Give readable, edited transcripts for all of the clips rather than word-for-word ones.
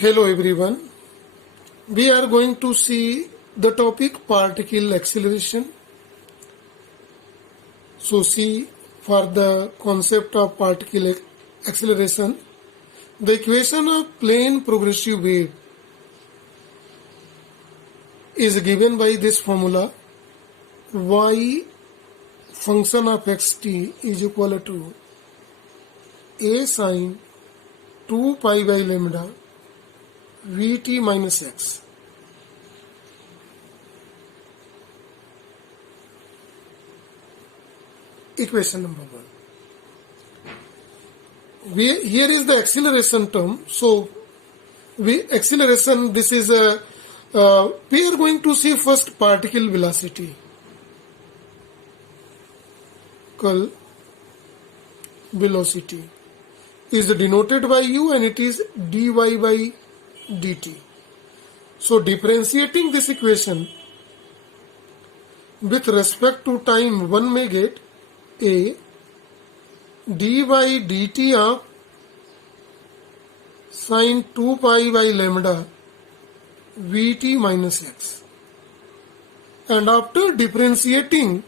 Hello everyone. We are going to see the topic particle acceleration. So see, for the concept of particle acceleration, the equation of plane progressive wave is given by this formula: y function of xt is equal to a sine 2 pi by lambda Vt minus x. Equation number 1. Here is the acceleration term. So, acceleration, this is a, we are going to see first particle velocity. Velocity is denoted by u and it is dy by dt. So differentiating this equation with respect to time, one may get a dy dt of sine 2 pi by lambda Vt minus x. And after differentiating,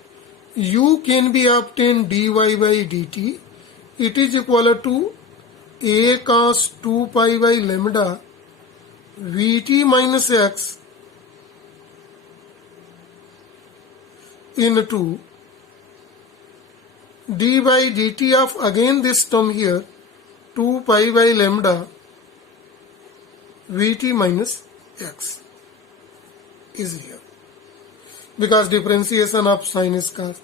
u can be obtained dy by dt. It is equal to a cos 2 pi by lambda Vt minus x into d by dt of again this term here 2 pi by lambda Vt minus x is here because differentiation of sine is cos.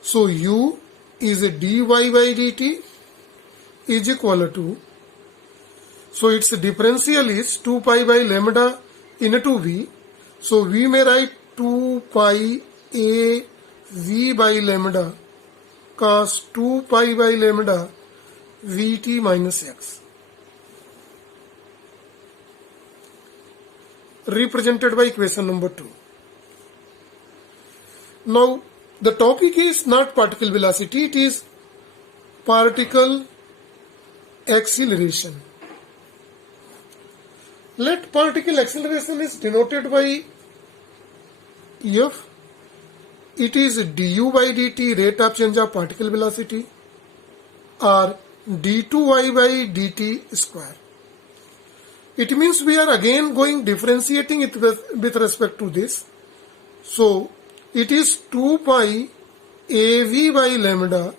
So u is dy by dt is equal to, so its differential is 2 pi by lambda into v. So we may write 2 pi a v by lambda cos 2 pi by lambda Vt minus x, represented by equation number 2. Now the topic is not particle velocity, it is particle acceleration. Let particle acceleration is denoted by f. It is du by dt, rate of change of particle velocity, or d2y by dt square. It means we are again going differentiating it with respect to this. So it is 2 pi av by lambda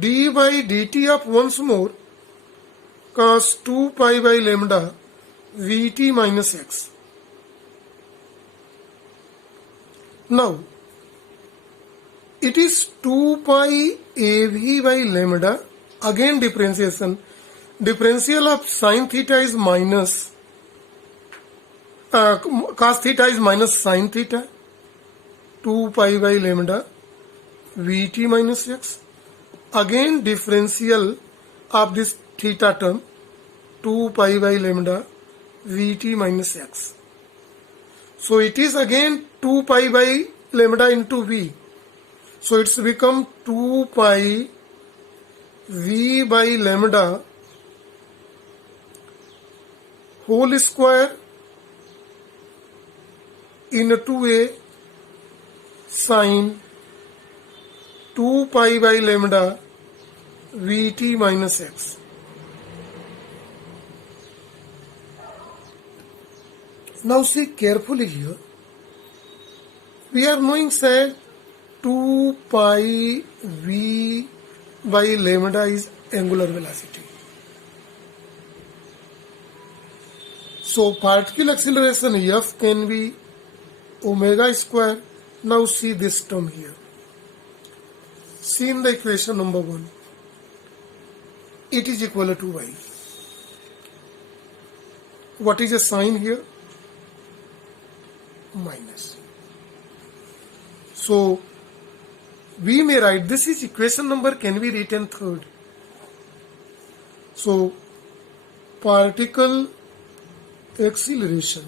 d by dt of once more cos 2 pi by lambda Vt minus x. Now, it is 2 pi av by lambda, again differentiation. Differential of sine theta is minus, cos theta is minus sine theta, 2 pi by lambda Vt minus x. Again differential of this theta term, 2 pi by lambda Vt minus x. So it is again 2 pi by lambda into v. So it's become 2 pi v by lambda whole square into a sine 2 pi by lambda Vt minus x. Now see carefully here. We are knowing say 2 pi v by lambda is angular velocity. So particle acceleration f can be omega square. Now see this term here. See in the equation number 1. It is equal to y. What is a sign here? Minus. So we may write, this is equation number can be written third. So particle acceleration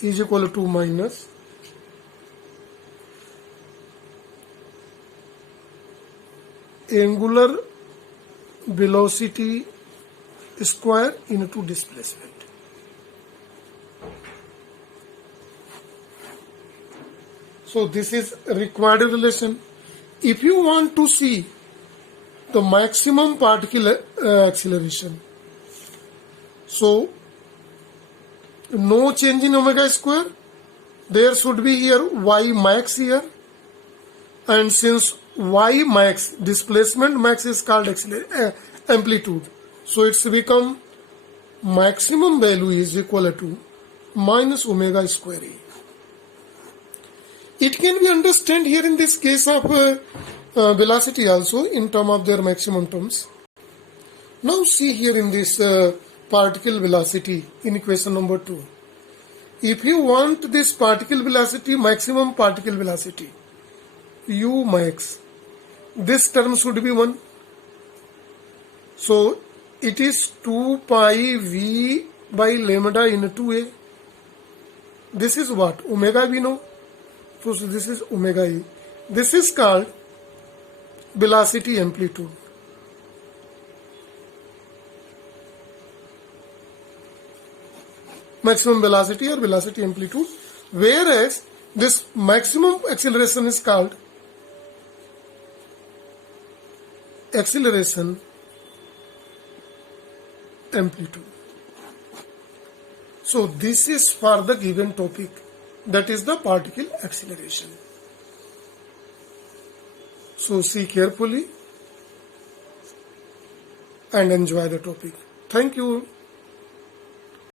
is equal to minus angular velocity square into displacement. So this is required relation. If you want to see the maximum particle acceleration, so no change in omega square, there should be here y max here, and since y max, displacement max is called amplitude, so it's become maximum value is equal to minus omega square a. It can be understood here in this case of velocity also in terms of their maximum terms. Now see here in this particle velocity in equation number 2. If you want this particle velocity, maximum particle velocity, u max, this term should be 1. So it is 2 pi v by lambda into a. This is what? Omega we know. So this is omega e. This is called velocity amplitude. Maximum velocity or velocity amplitude. Whereas this maximum acceleration is called acceleration amplitude. So this is for the given topic, that is the particle acceleration. So see carefully and enjoy the topic. Thank you.